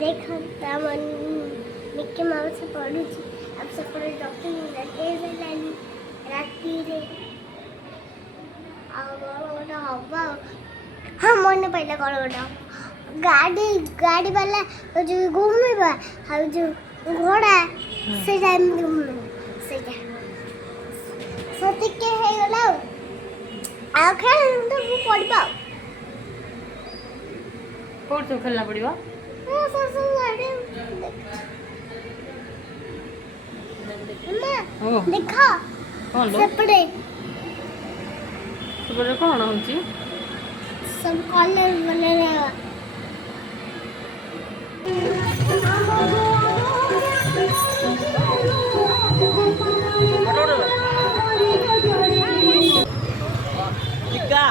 देखो तमन Mickey mouse पड़ुची अब सपरे डॉक्टर लगे देलानी राती रे आ गोटा हवा हाँ मन पहले गोटा गाड़ी गाड़ी वाला जो घूमेबा आ जो घोड़ा से टाइम घूमे से सती के है गला आ खेल तो पड़बा कोड तो खेलना पड़ेगा देखा कौन लो सेपड़े सेपड़े कौन होची सब कलर वाले रहेगा टिक्का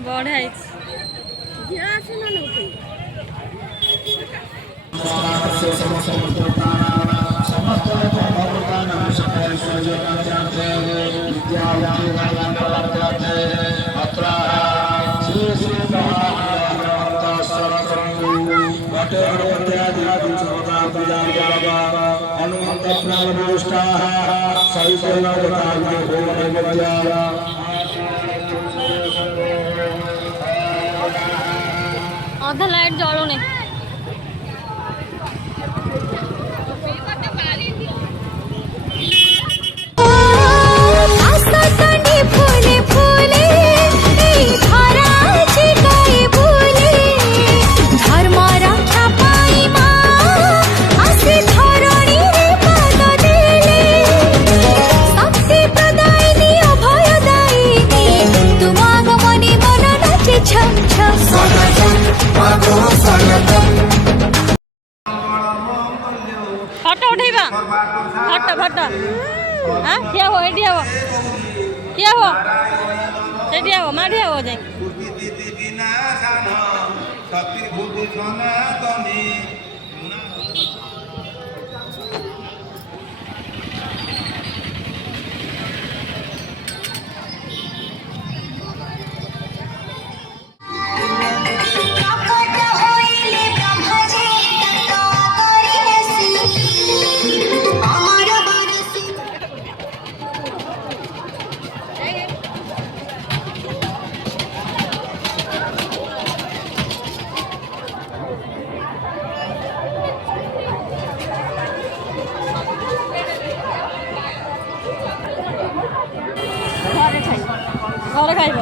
बढ़िया अधा लाइट जलुनी फटो उठेगा फटो फटो हाँ क्या हो एडिया हो क्या हो एडिया हो मारिया हो जाए घर खाइब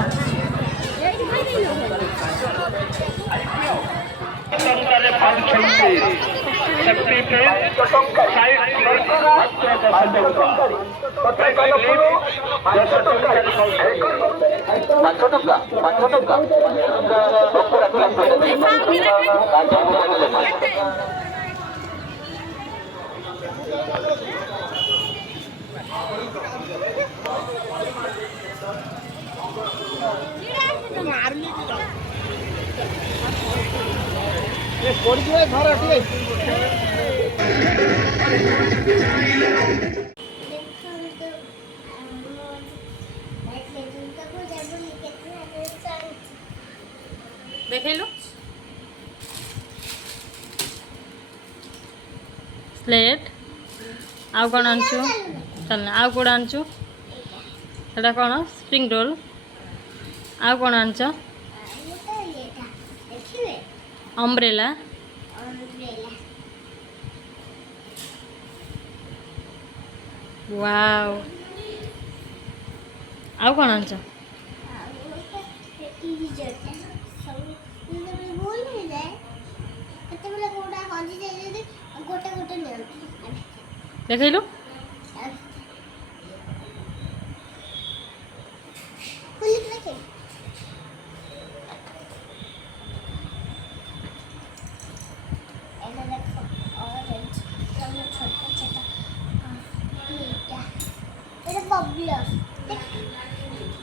देखो स्लेट आउ कौन आनचु चल आउ कौन आनचु एटा कौन स्प्रिंग रोल आउ कौन आनच अम्ब्रेला वाव आउ कौन आनच देखलु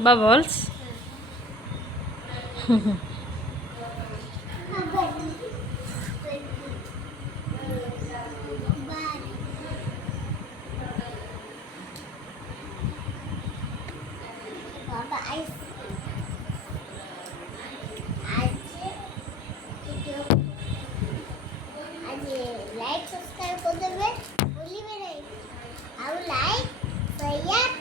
बबल्स बाबा आज लाइक सब्सक्राइब कर देवे भूलिबे नहीं। आउ लाइक शेयर